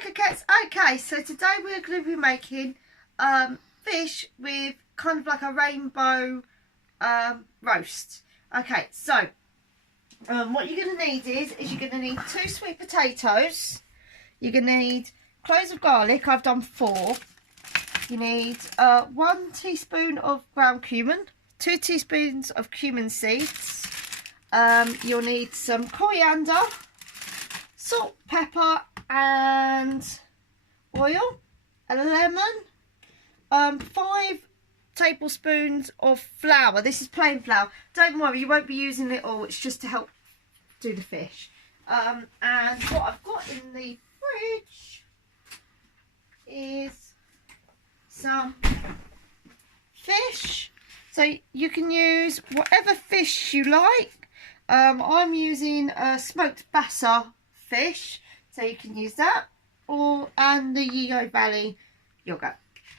Hi coquettes. Okay, so today we're going to be making fish with kind of like a rainbow roast. Okay, so what you're going to need is you're going to need 2 sweet potatoes. You're going to need cloves of garlic. I've done 4. You need 1 teaspoon of ground cumin, 2 teaspoons of cumin seeds. You'll need some coriander, salt, pepper and oil, a lemon, 5 tablespoons of flour. This is plain flour. Don't worry, you won't be using it all. It's just to help do the fish. And what I've got in the fridge is some fish. So you can use whatever fish you like. I'm using a smoked bassa fish, so you can use that, and the Yeo Valley yogurt.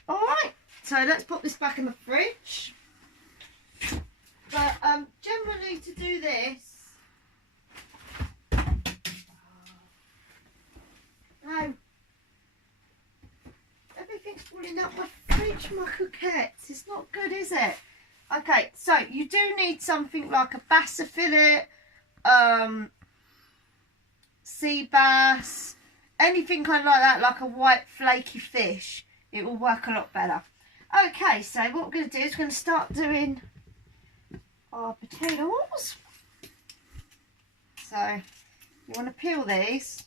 All right, so let's put this back in the fridge. But generally to do this, no, everything's falling out my fridge, my coquettes. It's not good, is it? Okay, so you do need something like a bassa fillet, sea bass, anything kind of like that, like a white flaky fish. It will work a lot better. Okay, so what we're going to do is we're going to start doing our potatoes. So you want to peel these.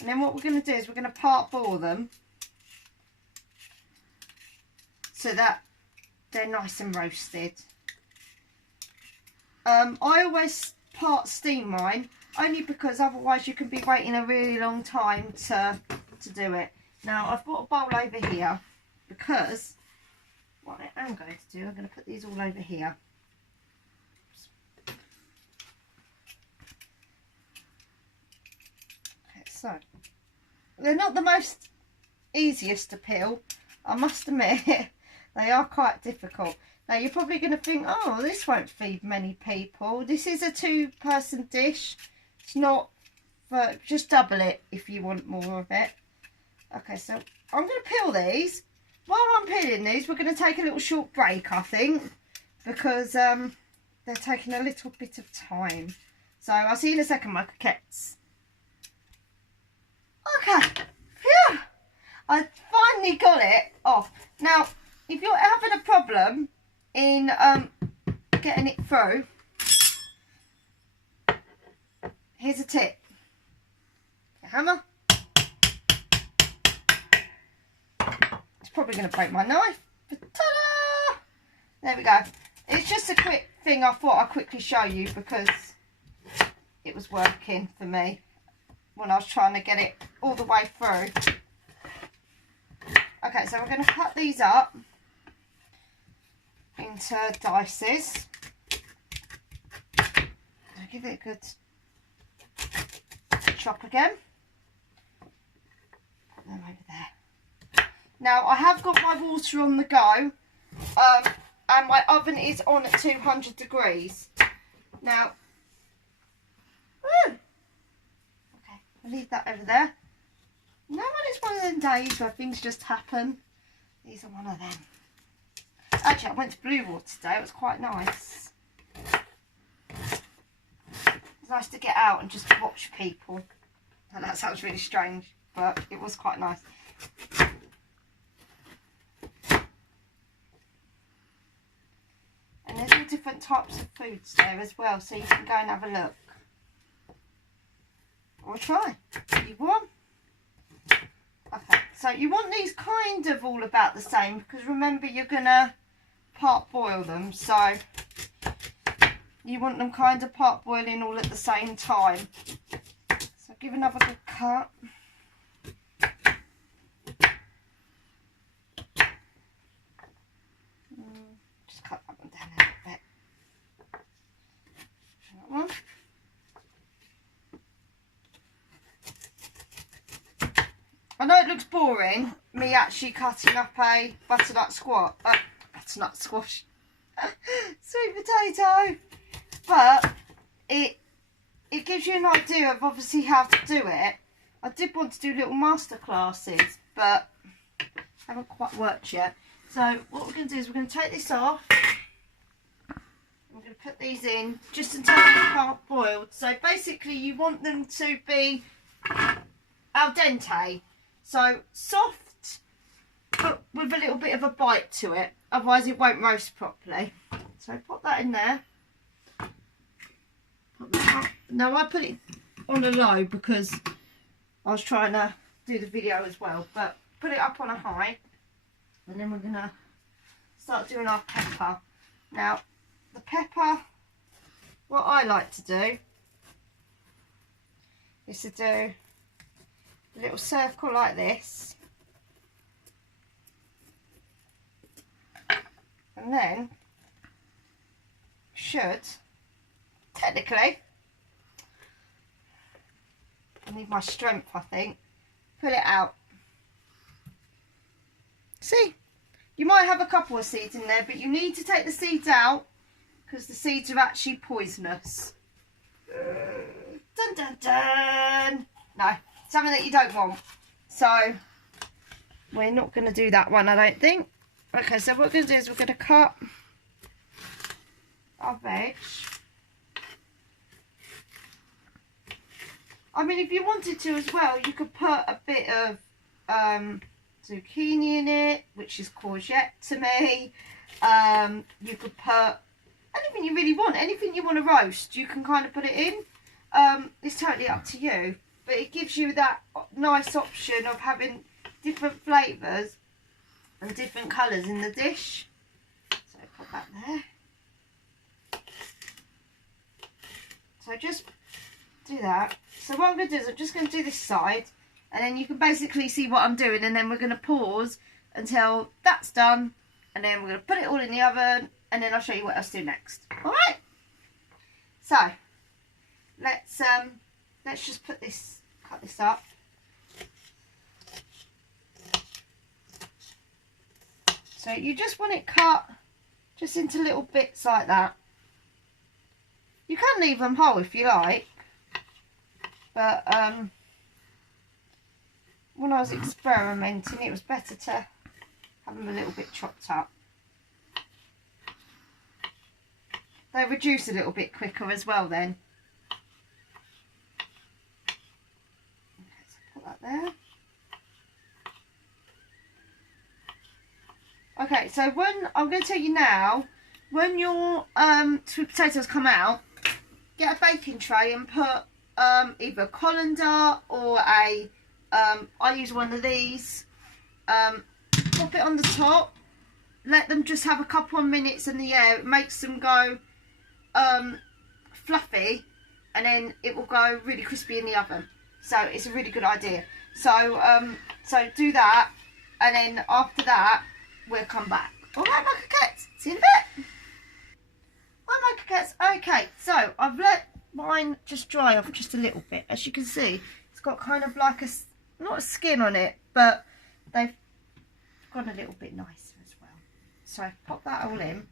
And then what we're going to do is we're going to part boil them, so that they're nice and roasted. I always part steam mine, only because otherwise you can be waiting a really long time to do it. Now I've got a bowl over here, because what I am going to do, I'm going to put these all over here. Okay, so they're not the most easiest to peel, I must admit. They are quite difficult. Now you're probably going to think, oh, this won't feed many people. This is a 2-person dish. It's not for, just double it if you want more of it. Okay, so I'm going to peel these. While I'm peeling these, we're going to take a little short break, I think, because they're taking a little bit of time. So I'll see you in a second, my coquettes. Okay, phew, I finally got it off. Now, if you're having a problem in getting it through, here's a tip. A hammer. It's probably going to break my knife, but ta-da! There we go. It's just a quick thing I thought I'd quickly show you, because it was working for me when I was trying to get it all the way through. Okay, so we're going to cut these up into dices. I'll give it a good chop again. Put them over there. Now I have got my water on the go, and my oven is on at 200 degrees. Now, okay, I'll leave that over there. Now when it's one of them days where things just happen, these are one of them. Actually, I went to Blue Water today. It was quite nice. It's nice to get out and just watch people. And that sounds really strange, but it was quite nice. And there's all different types of foods there as well, so you can go and have a look. Or try if you want. Okay, so you want these kind of all about the same, because remember you're going to part boil them, so you want them kind of part boiling all at the same time. So give another good cut. Just cut that one down a little bit. That one. I know it looks boring, me actually cutting up a butternut squash, sweet potato, but it gives gives you an idea of obviously how to do it. I did want to do little master classes, but haven't quite worked yet. So what we're going to do is we're going to take this off. I'm going to put these in just until they're half boiled. So basically you want them to be al dente. So soft, but with a little bit of a bite to it. Otherwise it won't roast properly. So put that in there. Now I put it on a low because I was trying to do the video as well. But put it up on a high. And then we're going to start doing our pepper. Now, the pepper, what I like to do is to do a little circle like this. And then, should, technically, I need my strength, I think, pull it out. See, you might have a couple of seeds in there, but you need to take the seeds out because the seeds are actually poisonous. Dun dun dun. No, something that you don't want. So we're not going to do that one, I don't think. Okay, so what we're going to do is we're going to cut our veg. I mean, if you wanted to as well, you could put a bit of zucchini in it, which is courgette to me. You could put anything you really want, anything you want to roast, you can kind of put it in. It's totally up to you, but it gives you that nice option of having different flavours and different colours in the dish. So put that there. So just do that. So what I'm going to do is I'm just going to do this side, and then you can basically see what I'm doing, and then we're going to pause until that's done, and then we're going to put it all in the oven, and then I'll show you what else to do next. Alright? So, let's just cut this up. So you just want it cut just into little bits like that. You can leave them whole if you like, but when I was experimenting, it was better to have them a little bit chopped up. They reduce a little bit quicker as well then. Okay, so put that there. Okay, so when I'm going to tell you now, when your sweet potatoes come out, get a baking tray and put either a colander or a I use one of these. Pop it on the top. Let them just have a couple of minutes in the air. It makes them go fluffy, and then it will go really crispy in the oven. So it's a really good idea. So so do that, and then after that we'll come back. All right, my coquettes. See you in a bit. Hi, my coquettes. Okay, so I've let mine just dry off just a little bit. As you can see, it's got kind of like a, not a skin on it, but they've gone a little bit nicer as well. So pop that all in.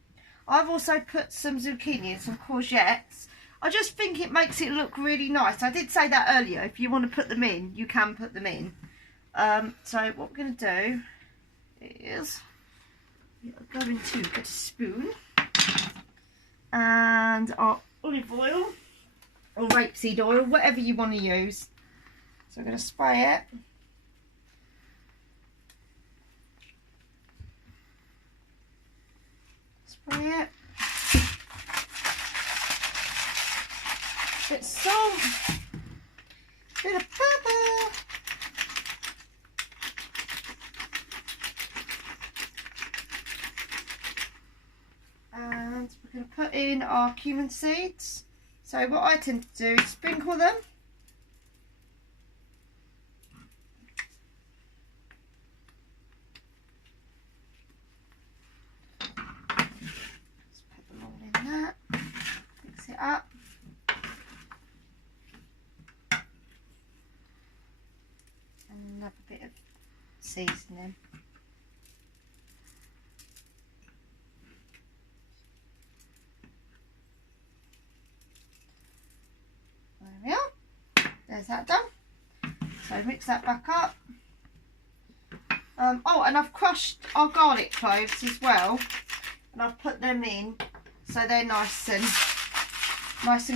I've also put some zucchini and some courgettes. I just think it makes it look really nice. I did say that earlier. If you want to put them in, you can put them in. So what we're going to do is we're going to get a spoon and our olive oil or rapeseed oil, whatever you want to use. So I'm going to spray it. Spray it. Bit of salt. Bit of pepper. And we're going to put in our cumin seeds. So what I tend to do is sprinkle them. Just put them all in that. Mix it up. And another bit of seasoning. There we are. there's that done. So mix that back up. Oh, and I've crushed our garlic cloves as well, and I've put them in so they're nice and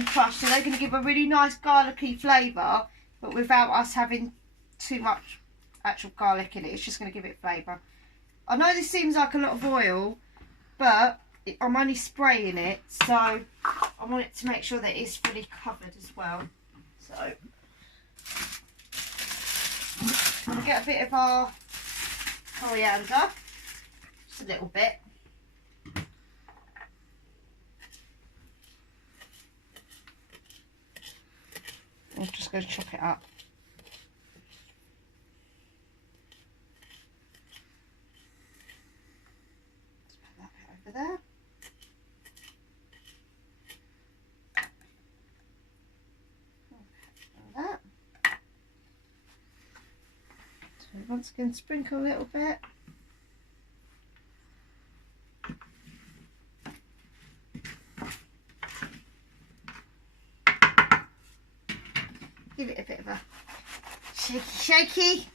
crushed. So they're going to give a really nice garlicky flavour, but without us having too much actual garlic in it. It's just going to give it flavour. I know this seems like a lot of oil, but I'm only spraying it, so I want it to make sure that it's fully covered as well. So we'll get a bit of our coriander, just a little bit. I'm just going to chop it up. Let's put that bit over there. That. So once again, sprinkle a little bit. Give it a bit of a shaky,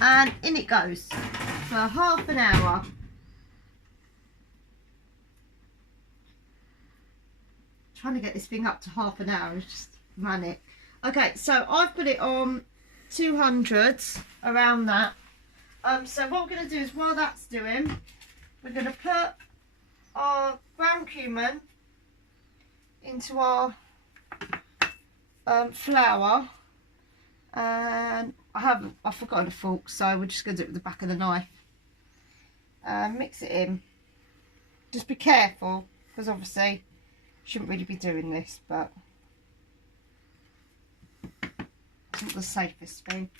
and in it goes for half an hour. Trying to get this thing up to half an hour is just manic. Okay, so I've put it on 200, around that. So what we're going to do is, while that's doing, we're going to put our ground cumin into our flour, and I've forgotten a fork, so we're just going to do it with the back of the knife. Mix it in. Just be careful, because obviously shouldn't really be doing this, but it's not the safest thing.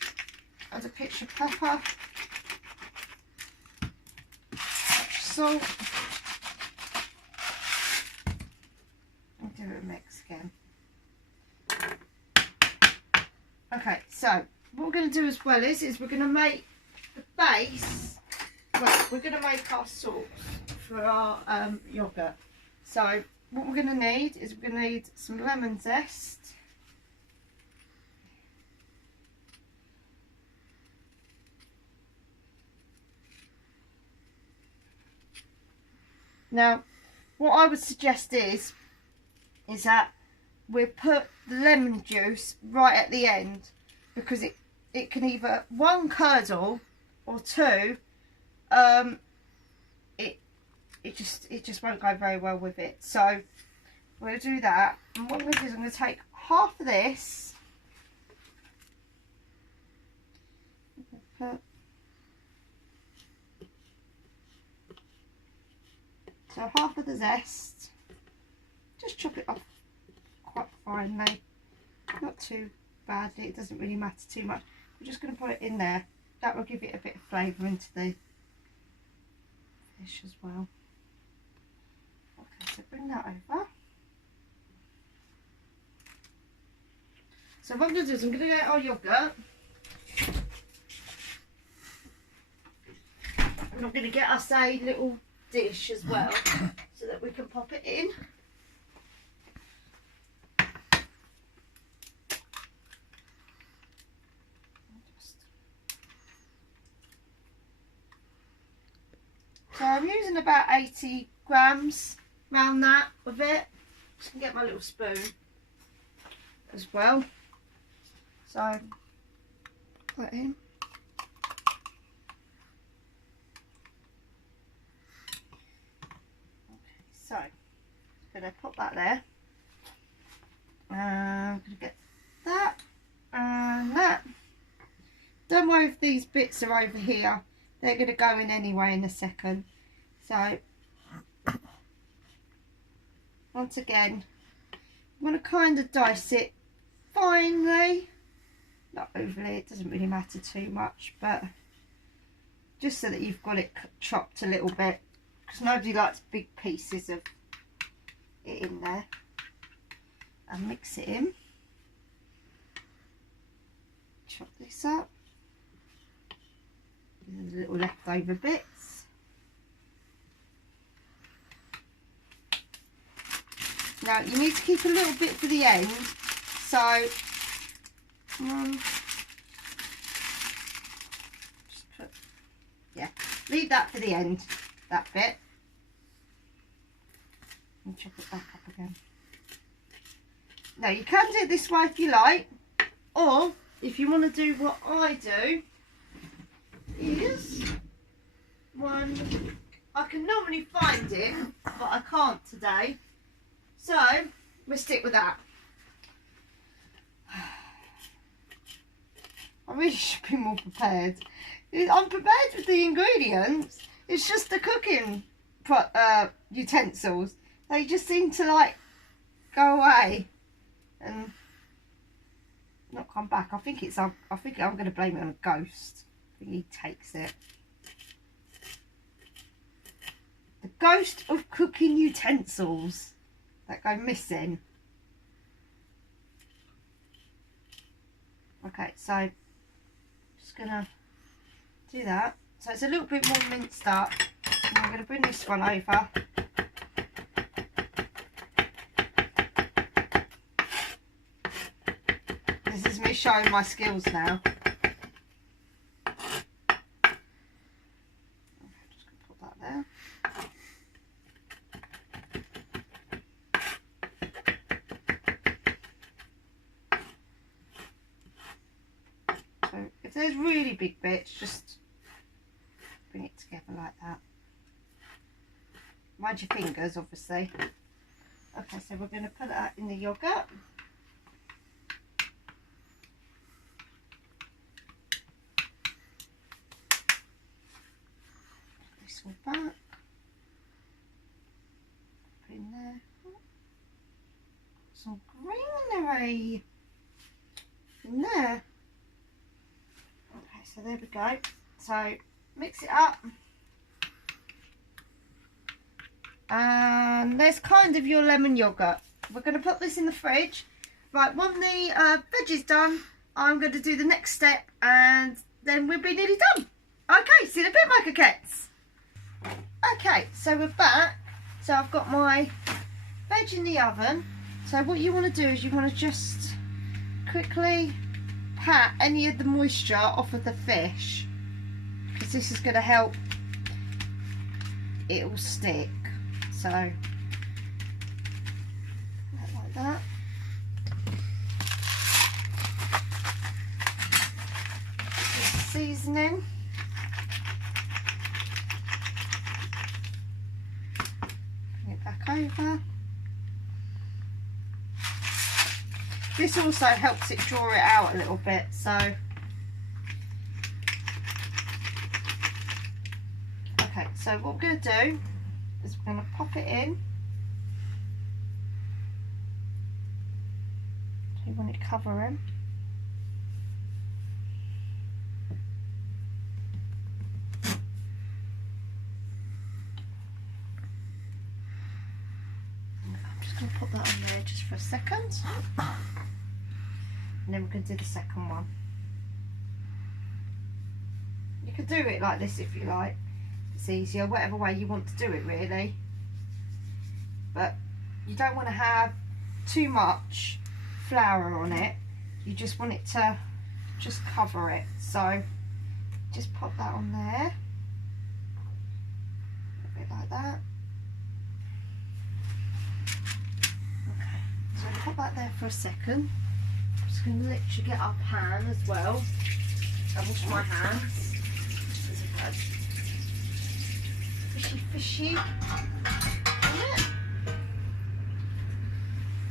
Add a pinch of pepper, salt, and give it a mix again. Okay, so what we're going to do as well is we're going to make the base. Well, we're going to make our sauce for our yoghurt. So what we're going to need is we're going to need some lemon zest. Now, what I would suggest is that we put the lemon juice right at the end, because it can either, one, curdle, or two, it just won't go very well with it. So we're going to do that, and what I'm going to do is I'm going to take half of this, so half of the zest, just chop it off quite finely, not too badly, it doesn't really matter too much. We're just going to put it in there. That will give it a bit of flavour into the fish as well. Okay, so bring that over. So what I'm going to do is I'm going to get our yoghurt, and I'm going to get us a little dish as well so that we can pop it in. So I'm using about 80 grams, around that of it. Just can get my little spoon as well. So put it in. So I'm going to pop that there. I'm going to get that and that. Don't worry if these bits are over here. They're going to go in anyway in a second. So once again, I'm going to kind of dice it finely. Not overly, it doesn't really matter too much, but just so that you've got it chopped a little bit, because nobody likes big pieces of it in there. And mix it in. Chop this up. There's little leftover bits. Now you need to keep a little bit for the end, so Just put, yeah, leave that for the end, that bit. And chop it back up again. Now you can do it this way if you like, or if you want to do what I do, is one, I can normally find it, but I can't today, so we'll stick with that. I really should be more prepared. I'm prepared with the ingredients, it's just the cooking utensils. They just seem to like go away and not come back. I think I'm going to blame it on a ghost. I think he takes it. The ghost of cooking utensils that go missing. Okay, so just gonna do that. So it's a little bit more minced up. And I'm gonna bring this one over. This is me showing my skills now. Just gonna put that there. So if there's really big bits, just bring it together like that. Mind your fingers, obviously. Okay, so we're going to put that in the yoghurt. Put this one back. Put in there. Some greenery in there. Okay, so there we go. So mix it up. And there's kind of your lemon yoghurt. We're going to put this in the fridge. Right, when the veg is done, I'm going to do the next step and then we'll be nearly done. Okay, see you in a bit, my coquettes. Okay, so we're back. So I've got my veg in the oven. So what you want to do is you want to just quickly pat any of the moisture off of the fish, because this is going to help it will stick. So like that. Just seasoning. Bring it back over. This also helps it draw it out a little bit, so okay, so what we're going to do is we're going to pop it in. So you want it covering. I'm just going to put that on there just for a second. And then we're going to do the second one. You could do it like this if you like. It's easier, whatever way you want to do it really. But you don't want to have too much flour on it. You just want it to just cover it. So just pop that on there. A bit like that. Okay, so I'll pop that there for a second. I'm just going to literally get our pan as well. I wash my hands. Fishy on it.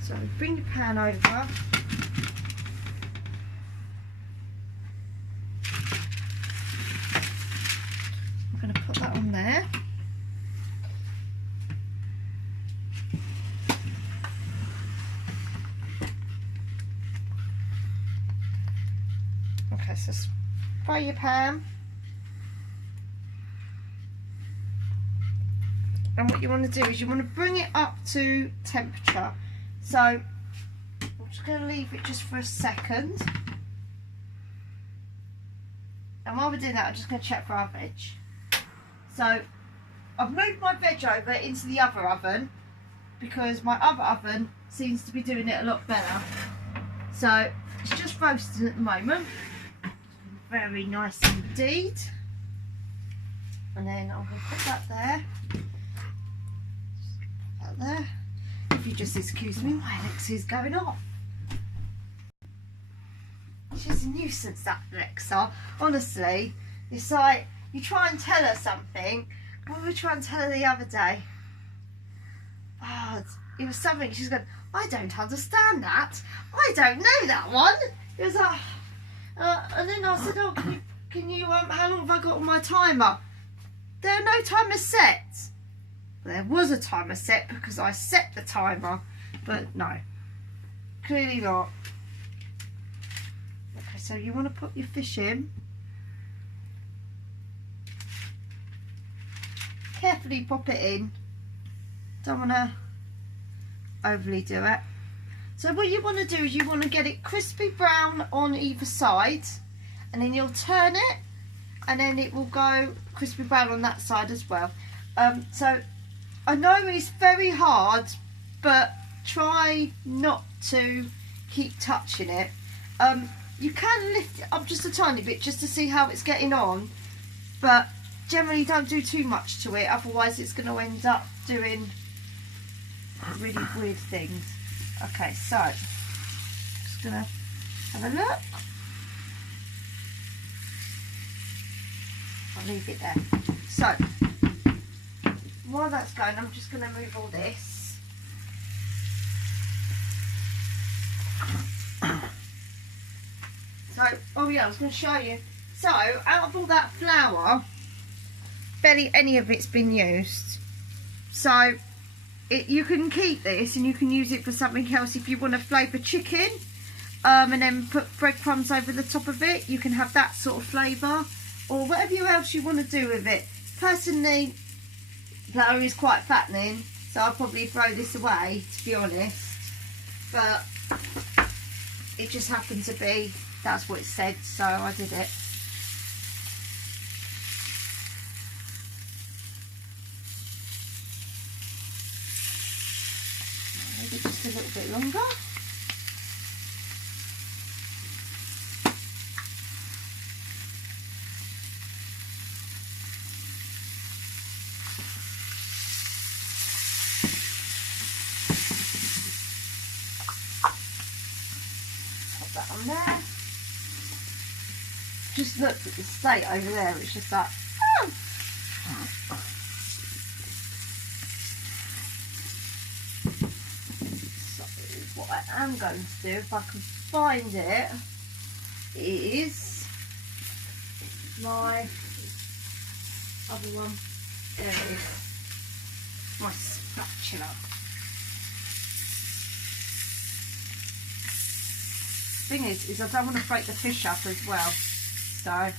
So bring your pan over. I'm going to put that on there. Okay, so spray your pan. And what you want to do is you want to bring it up to temperature. So I'm just going to leave it just for a second. And while we're doing that, I'm just going to check for our veg. So I've moved my veg over into the other oven because my other oven seems to be doing it a lot better. So it's just roasting at the moment. Very nice indeed. And then I'm going to put that there. That there. If you just excuse me, my Alexa's going off. She's a nuisance, that Alexa. Honestly, it's like you try and tell her something. What were we trying to tell her the other day? Oh, it was something. She's going, I don't understand that. I don't know that one. It was like, and then I said, oh, can you how long have I got on my timer? There are no timers set. There was a timer set because I set the timer, but no, clearly not. Okay, so you want to put your fish in. Carefully pop it in. Don't want to overly do it. So what you want to do is you want to get it crispy brown on either side, and then you'll turn it, and then it will go crispy brown on that side as well. So I know it's very hard, but try not to keep touching it. You can lift it up just a tiny bit just to see how it's getting on, but generally don't do too much to it, otherwise it's going to end up doing really weird things. Okay, so just going to have a look. I'll leave it there. So while that's going, I'm just going to move all this. So, oh yeah, I was going to show you. So, out of all that flour, barely any of it's been used. So, you can keep this and you can use it for something else. If you want to flavour chicken, and then put breadcrumbs over the top of it, you can have that sort of flavour, or whatever else you want to do with it. Personally, flour is quite fattening, so I'll probably throw this away, to be honest. But it just happened to be, that's what it said, so I did it. Maybe just a little bit longer. There. Just looked at the state over there, it's just like, oh. So what I am going to do, if I can find it, is my other one. There it is. My spatula. Thing is I don't want to break the fish up as well. So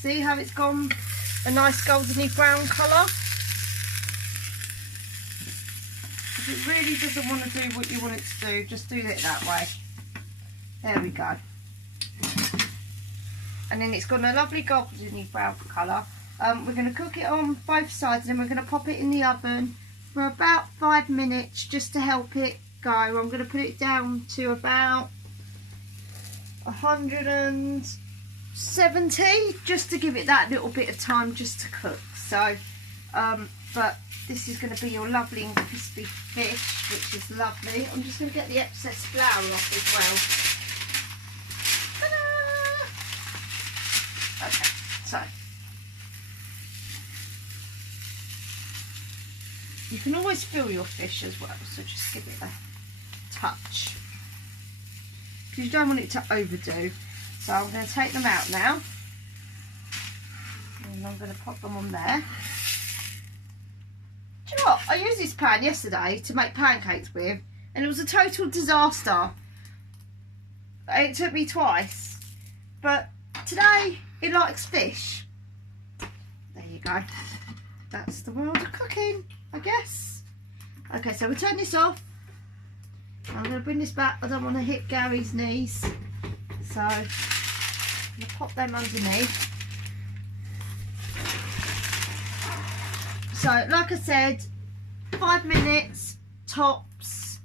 see how it's gone a nice goldeny brown colour? If it really doesn't want to do what you want it to do, just do it that way. There we go. And then it's got a lovely goldeny brown colour. We're going to cook it on both sides, and then we're going to pop it in the oven for about 5 minutes just to help it go. I'm going to put it down to about 170 just to give it that little bit of time just to cook. So but this is going to be your lovely and crispy fish, which is lovely. I'm just going to get the excess flour off as well. Okay, so you can always fill your fish as well, so just give it a touch, because you don't want it to overdo. So I'm going to take them out now, and I'm going to pop them on there. Do you know what? I used this pan yesterday to make pancakes with, and it was a total disaster. It took me twice, but today it likes fish. There you go. That's the world of cooking, I guess. Okay, so we'll turn this off. I'm going to bring this back. I don't want to hit Gary's knees, so I'm going to pop them underneath. So like I said, 5 minutes tops.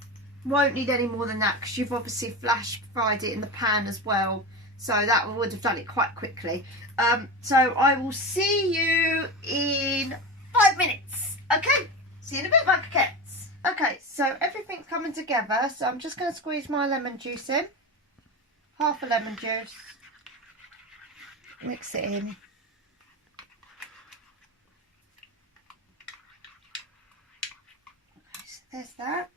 won't need any more than that because you've obviously flash fried it in the pan as well. So that would have done it quite quickly. So I will see you in 5 minutes. Okay, see you in a bit, my coquettes. Okay, so everything's coming together. So I'm just going to squeeze my lemon juice in. Half a lemon juice. Mix it in. Okay, so there's that.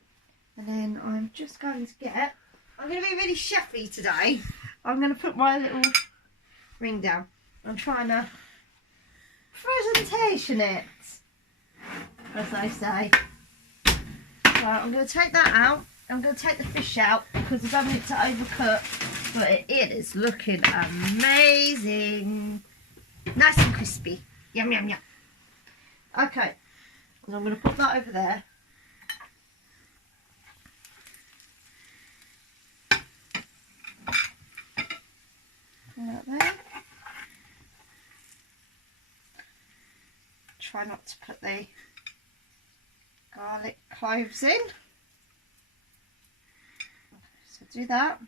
And then I'm just going to get... I'm going to be really chefy today. I'm going to put my little ring down. I'm trying to presentation it, as they say. So I'm going to take that out. I'm going to take the fish out because I don't want it to overcook. But it is looking amazing. Nice and crispy. Yum, yum, yum. Okay. And I'm going to put that over there. That there. Try not to put the garlic cloves in. So do that.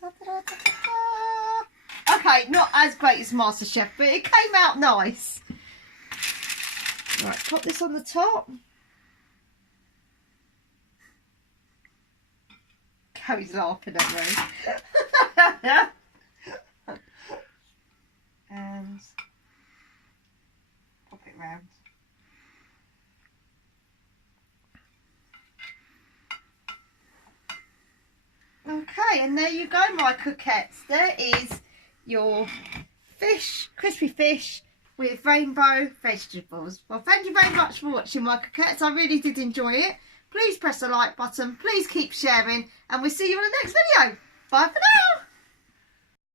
Da, da, da, da, da. Okay, not as great as MasterChef, but it came out nice. Right, put this on the top. Carrie's laughing at me. And pop it round. Okay, and there you go, my coquettes. There is your fish, crispy fish with rainbow vegetables. Well, thank you very much for watching, my coquettes. I really did enjoy it. Please press the like button. Please keep sharing. And we'll see you in the next video. Bye for now.